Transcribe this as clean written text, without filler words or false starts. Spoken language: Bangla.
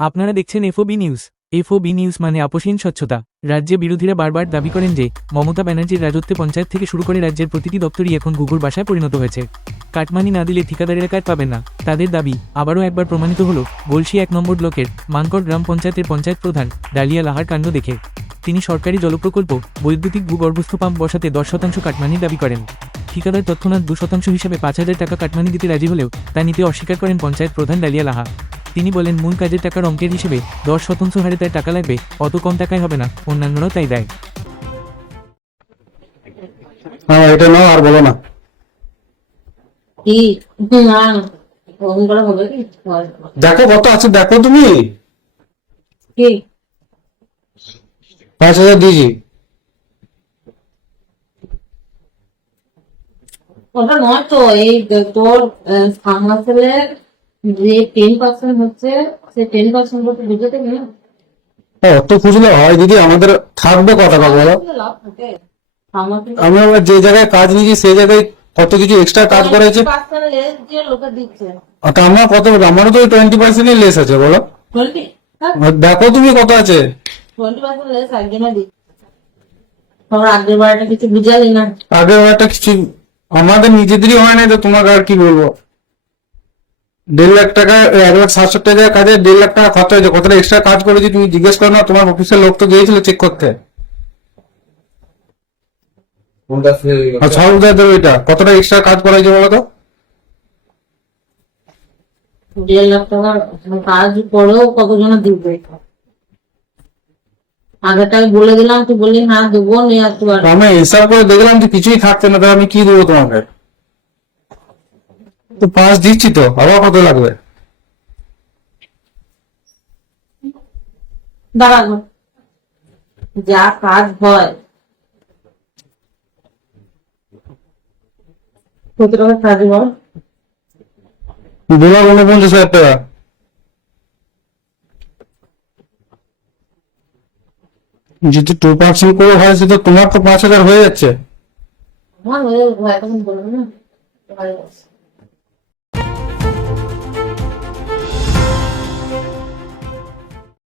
আপনারা দেখছেন এফওবি নিউজ। এফওবি নিউজ মানে আপোষহীন স্বচ্ছতা। রাজ্যে বিরোধীরা বারবার দাবি করেন যে মমতা ব্যানার্জির রাজত্বে পঞ্চায়েত থেকে শুরু করে রাজ্যের প্রতিটি দপ্তরই এখন ঘুঘুর বাসায় পরিণত হয়েছে। কাটমানি না দিলে ঠিকাদারেরা কাজ পাবেন না। তাদের দাবি আবারও একবার প্রমাণিত হলো গলসি ১ নম্বর ব্লকের মানকড় গ্রাম পঞ্চায়েতের পঞ্চায়েত প্রধান ডালিয়া লাহার কাণ্ড দেখে। তিনি সরকারি জলপ্রকল্প বৈদ্যুতিক ভূগর্ভস্থ পাম্প বসাতে ১০% কাটমানি দাবি করেন। ঠিকাদার তৎক্ষণাৎ ২% হিসাবে ৫,০০০ টাকা কাটমানি দিতে রাজি হলেও তা নিতে অস্বীকার করেন পঞ্চায়েত প্রধান ডালিয়া লাহা। তিনি বলেন মূল কাজের টাকার অঙ্কের হিসেবে ১০% হারে তার টাকা লাগবে, অত কম টাকায় হবে না, অন্যান্যরাও তাই দেয়। হ্যাঁ, এটা নাও আর বলো না। কি না ওরকম করে হবে কি? দেখো কত আছে, দেখো তুমি। কি ৫,০০০ দিয়েছি। ওটা নয় তো, এই তোর সামনা ছেলের যে 10% হচ্ছে, সেই 10% করতে বুঝতে না অত খুঁজলে হয় দিদি? আমাদের থাকবে কত টাকা বলো? লাভ থাকে। সামনা থেকে আমি আবার যে জায়গায় কাজ নিয়েছি সেই জায়গায় কত কিছু এক্সট্রা কাজ করেছে। 20% less যে লোকে দিচ্ছে। তা আমার কত, আমারও তো 20% লেস আছে বলো। 20 হ্যাঁ, দেখো তুমি কত আছে। 20% less একজনে দিচ্ছে। তোর আগের বারটা কিছু বুঝালি না। আগের একটা কিছু আমাদের নিজেদেরই হয় না, তো তোমাকে আর কি বলবো। 1.5 লাখ টাকা, 1,60,000 টাকা কাজে 1.5 লাখ টাকা খরচ হয়েছে। কতটা এক্সট্রা কাজ করেছি তুমি জিজ্ঞেস করো না? তোমার অফিসের লোক তো গিয়েছিল চেক করতে। আর সব উদয় দেবো, এটা কতটা এক্সট্রা কাজ করা হয়েছে বলো তো? 1.5 লাখ টাকার কাজ করেও কতজনে দিবে? আগেটাই বলে দিলাম, তুই বললি না দেবো নিয়ে আসতে পারবো। আমি হিসাব করে দেখলাম যে কিছুই থাকছে না, তাহলে আমি কি দেবো তোমাকে? তো 5 দিচ্ছি তো, আবার কত লাগবে? দাঁড়ানো যা কাজ হয় কত টাকা কাজ হয়? 2,49,000 টাকা। যদি 2% করে হয় সেটা তোমার তো 5,000 হয়ে যাচ্ছে। আমার হয়ে এখন বলবো না।